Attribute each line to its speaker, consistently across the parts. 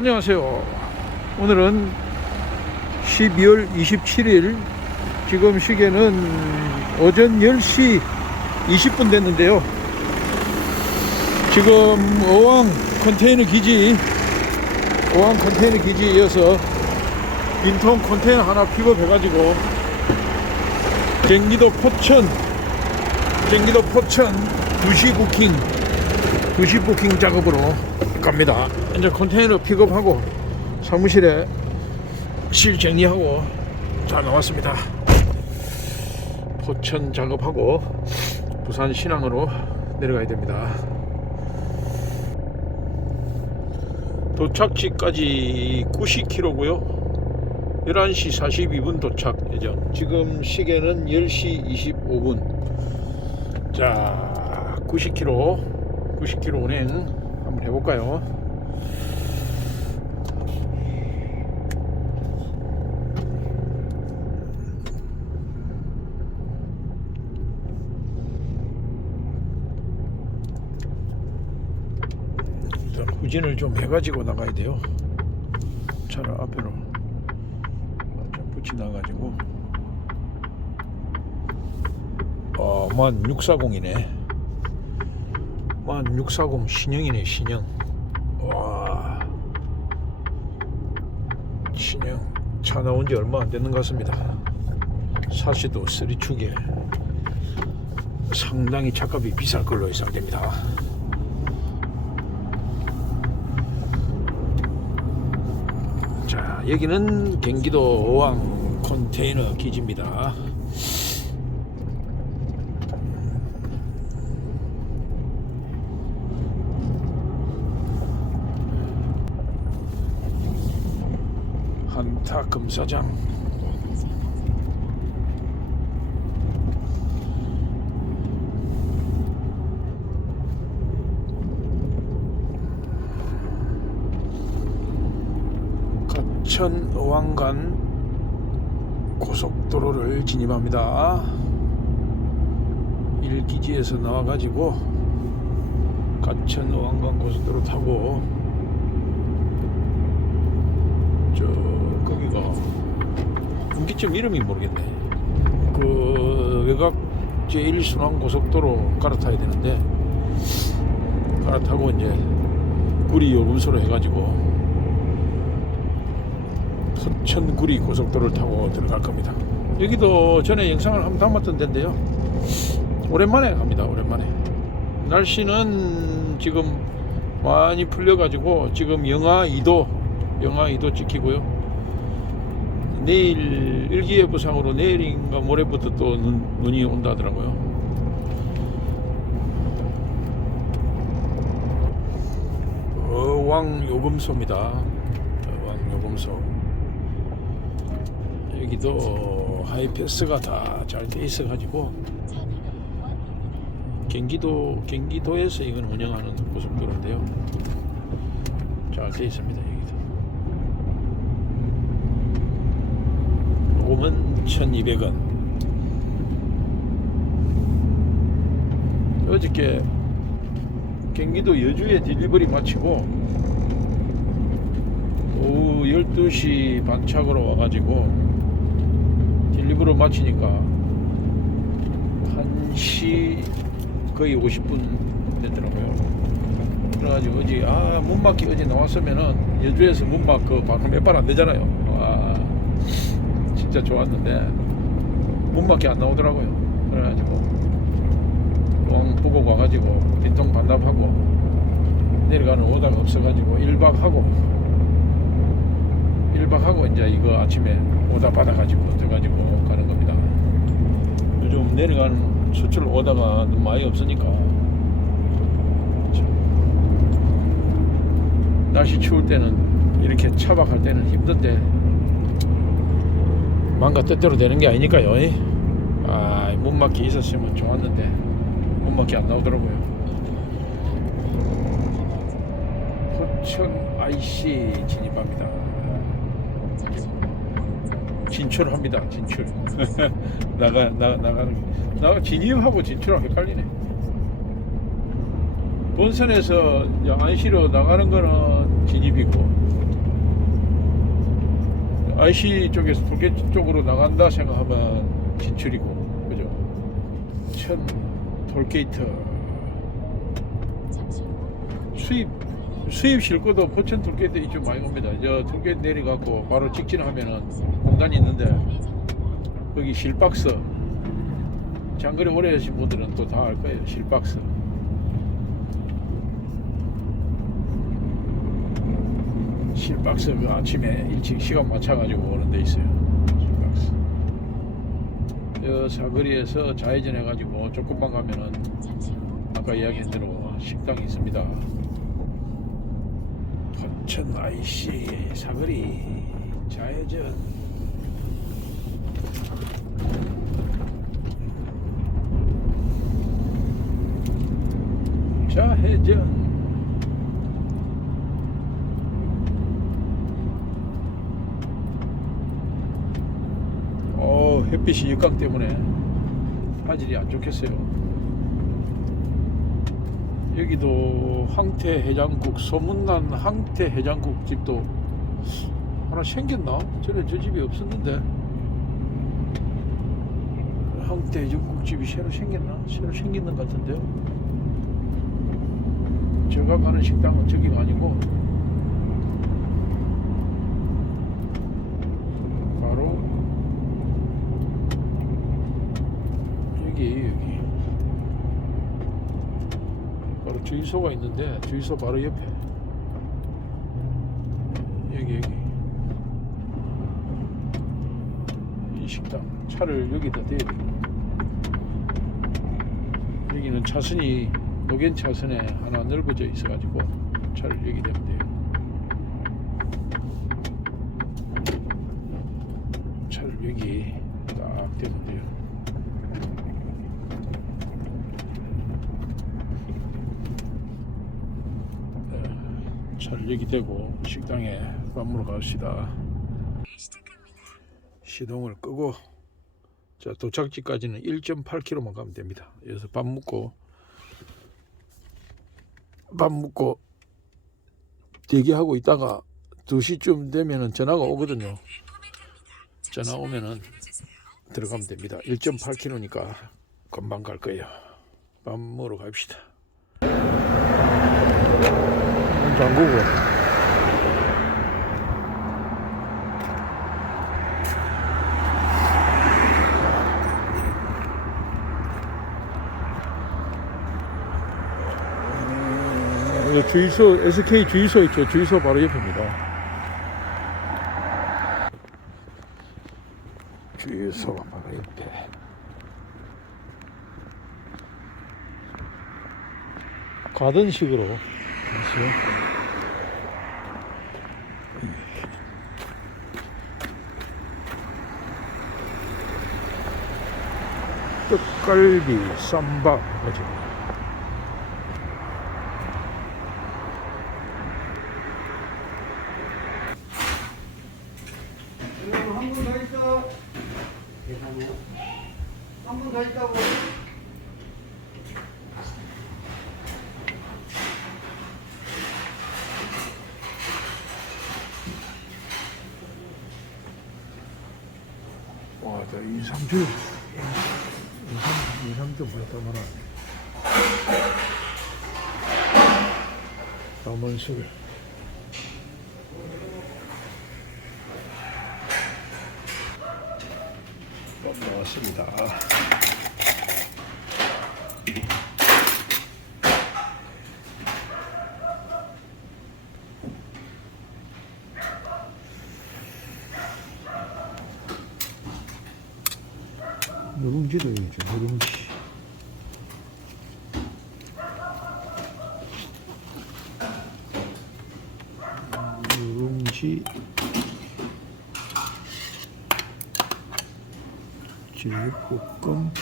Speaker 1: 안녕하세요. 오늘은 12월 27일 지금 시계는 오전 10시 20분 됐는데요. 지금 어왕 컨테이너 기지 어왕 컨테이너 기지에 이어서 빈통 컨테이너 하나 픽업해가지고 경기도 포천 경기도 포천 2시 부킹 2시 부킹 작업으로 갑니다. 이제 컨테이너 픽업하고 사무실에 실 정리하고 자 나왔습니다. 포천 작업하고 부산 신항으로 내려가야 됩니다. 도착지까지 90km고요. 11시 42분 도착 예정. 지금 시계는 10시 25분. 자, 90km, 90km 운행 한번 해볼까요? 자, 후진을 좀 해가지고 나가야 돼요. 차를 앞으로 좀 붙이 나가지고 어, 만 640이네. 만 640 신형이네 신형. 와 신형 차 나온 지 얼마 안 되는 것 같습니다. 사시도 쓰리축에 상당히 차값이 비쌀 걸로 예상됩니다. 자, 여기는 경기도 어왕 컨테이너 기지입니다. 한타 금사장. 가천 어왕간 고속도로를 진입합니다. 일기지에서 나와가지고 가천 어왕간 고속도로 타고 저 거기가 분기점 이름이 모르겠네. 그 외곽 제1순환 고속도로 갈아타야 되는데 갈아타고 이제 구리 요금소로 해가지고 포천구리 고속도로를 타고 들어갈 겁니다. 여기도 전에 영상을 한번 담았던 데인데요. 오랜만에 갑니다. 오랜만에. 날씨는 지금 많이 풀려가지고 지금 영하 2도, 영하 2도 찍히고요. 내일 일기예보상으로 내일인가 모레부터 또 눈, 눈이 온다 하더라고요. 어왕 요금소입니다. 어왕 요금소. 여기도 하이패스가 다 잘 돼 있어 가지고 경기도 경기도에서 이건 운영하는 고속도로인데요. 잘 돼 있습니다. 여기도. 요금은 1,200원. 어저께 경기도 여주에 딜리버리 마치고 오후 12시 반착으로 와가지고 딜리버리 마치니까 1시 거의 50분 됐더라고요. 그래가지고 어제 아 문밖에 어제 나왔으면은 여주에서 문밖 그 방송 몇발 안 되잖아요. 아 진짜 좋았는데 문밖에 안 나오더라고요. 그래가지고 왕 보고 가가지고 빈통 반납하고 내려가는 오다가 없어가지고 1박 하고 1박 하고 이제 이거 아침에 오다 받아가지고 들어가지고 가는 겁니다. 요즘 내려가는 수출 오다가 너무 많이 없으니까 참, 날씨 추울 때는 이렇게 차박할 때는 힘든데 망가 뜻대로 되는 게 아니니까요. 이. 아, 문막히 있었으면 좋았는데 문막히 안 나오더라고요. 포천 IC 진입합니다. 진출합니다. 진출. 나가 나 나가는 나가 진입하고 진출하고 헷갈리네. 본선에서 안시로 나가는 거는 진입이고 IC 쪽에서 돌계 쪽으로 나간다 생각하면 진출이고 그죠? 천 돌게이트 수입 수입 실거도 포천 돌게이트 이쪽 많이 옵니다. 저 돌게이트 내려가고 바로 직진하면은 공단이 있는데 거기 실박스 장거리 오래 하신 분들은 또 다 알 거예요. 실박스. 실박스 그 아침에 일찍 시간 맞춰가지고 오는 데 있어요. 실박스. 저 사거리에서 좌회전 해가지고 조금만 가면은 아까 이야기한 대로 식당이 있습니다. 포천 IC 사거리. 좌회전. 좌회전. 어 햇빛이 역광 때문에 화질이 안 좋겠어요 여기도 황태 해장국 소문난 황태 해장국 집도 하나 생겼나? 전에 저 집이 없었는데 황태 해장국 집이 새로 생겼나? 새로 생기는 것 같은데요 제가 가는 식당은 저기가 아니고 바로 여기 여기 바로 주유소가 있는데 주유소 바로 옆에. 여기 여기. 이 식당 차를 여기다 대야 돼. 여기는 차선이 노견 차선에 하나 넓어져 있어 가지고 차를 여기 대면 돼요. 차를 여기 딱 대면 돼요 여기 대고 식당에 밥 먹으러 갑시다. 시동을 끄고 자 도착지까지는 1.8km만 가면 됩니다. 여기서 밥 먹고 밥 먹고 대기하고 있다가 2시쯤 되면은 전화가 오거든요. 전화 오면은 들어가면 됩니다. 1.8km니까 금방 갈 거예요. 밥 먹으러 갑시다 문 잠그고 여기 주유소 SK 주유소 있죠? 주유소 바로 옆입니다. 주유소 바로 옆에. 가든식으로. 있어요. 갈비 쌈밥 그죠
Speaker 2: 한분더 있어. 계산해요? 한분 더 있다고.
Speaker 1: 와, 저 2, 3주 2, 3, 2, 3주 뭐였다 말아 남원술 밥 나왔습니다. 누룽지도 있죠 누룽지 제육볶음.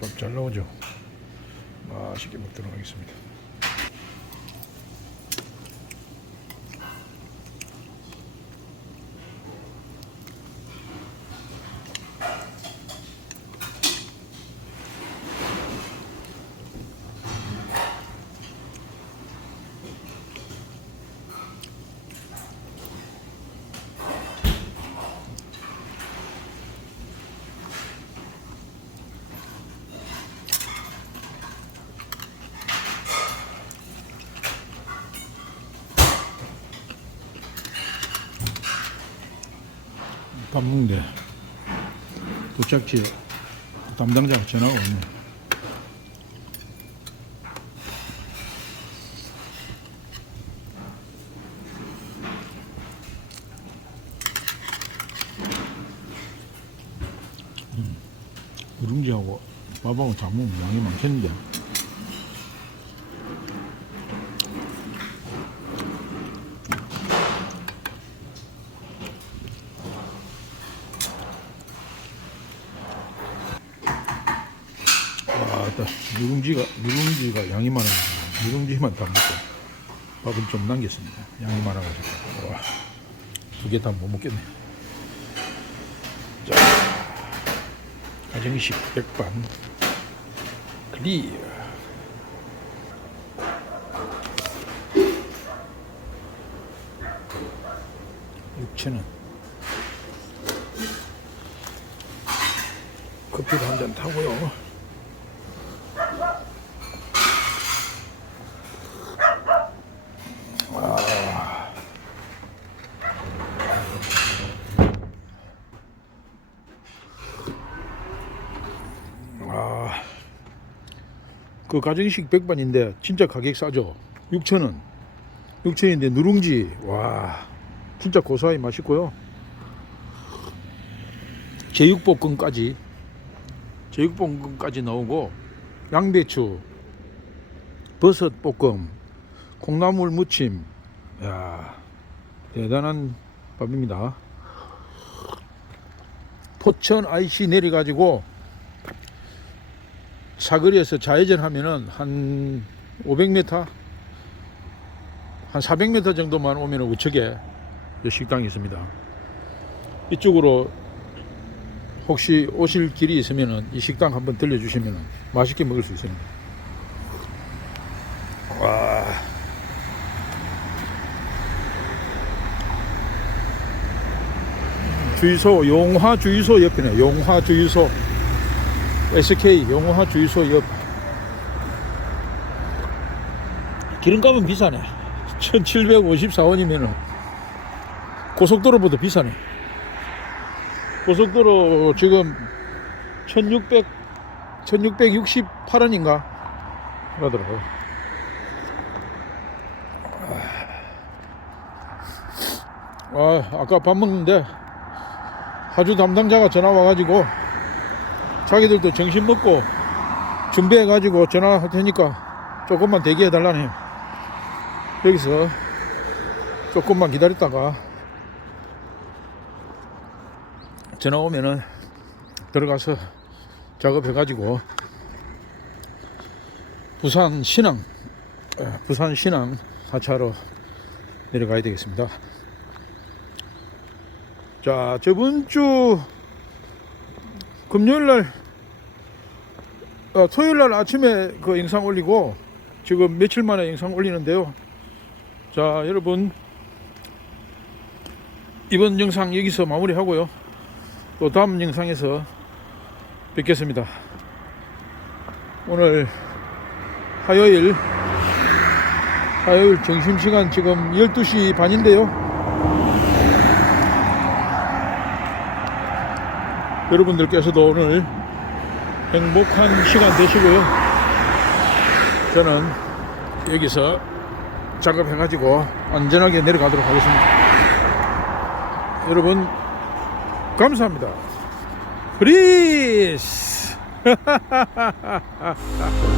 Speaker 1: 밥 잘 나오죠? 맛있게 먹도록 하겠습니다 밥 먹는데 도착지에 담당자가 전화가 오네. 음, 누룽지하고 밥하고 다 먹으면 양이 많겠는데. 와, 또 누룽지가 누룽지가 양이 많아. 누룽지만 다 먹고 밥은 좀 남겼습니다. 양이 많아가지고 와, 두 개 다 못 먹겠네. 자, 가정식 백반 클리어. 원. 커피도 한 잔 타고요. 그 가정식 백반인데 진짜 가격 싸죠. 6,000원. 6,000원인데 누룽지. 와, 진짜 고소하게 맛있고요. 제육볶음까지 제육볶음까지 나오고 양배추, 버섯 볶음, 콩나물 무침. 야, 대단한 밥입니다. 포천 IC 내려가지고 사거리에서 좌회전 하면은 한 500m 한 400m 정도만 오면 우측에 이 식당이 있습니다. 이쪽으로 혹시 오실 길이 있으면은 이 식당 한번 들려주시면 맛있게 먹을 수 있습니다. 와. 주유소 용화 주유소 옆이네. 용화 주유소 SK 용화 주유소 옆. 기름값은 비싸네. 1754원이면 고속도로보다 비싸네. 고속도로 지금 1600 1668원인가? 그러더라고. 아 아까 밥 먹는데 하주 담당자가 전화 와가지고 자기들도 정신 먹고 준비해 가지고 전화할 테니까 조금만 대기해 달라네요. 여기서 조금만 기다렸다가 전화 오면은 들어가서 작업해 가지고 부산 신항 에, 부산 신항 하차로 내려가야 되겠습니다. 자 저번 주 금요일 날 어, 토요일 날 아침에 그 영상 올리고 지금 며칠 만에 영상 올리는데요. 자, 여러분 이번 영상 여기서 마무리하고요. 또 다음 영상에서 뵙겠습니다. 오늘 화요일 화요일 점심시간 지금 12시 반인데요. 여러분들께서도 오늘 행복한 시간 되시고요. 저는 여기서 작업해가지고 안전하게 내려가도록 하겠습니다. 여러분, 감사합니다. 프리스!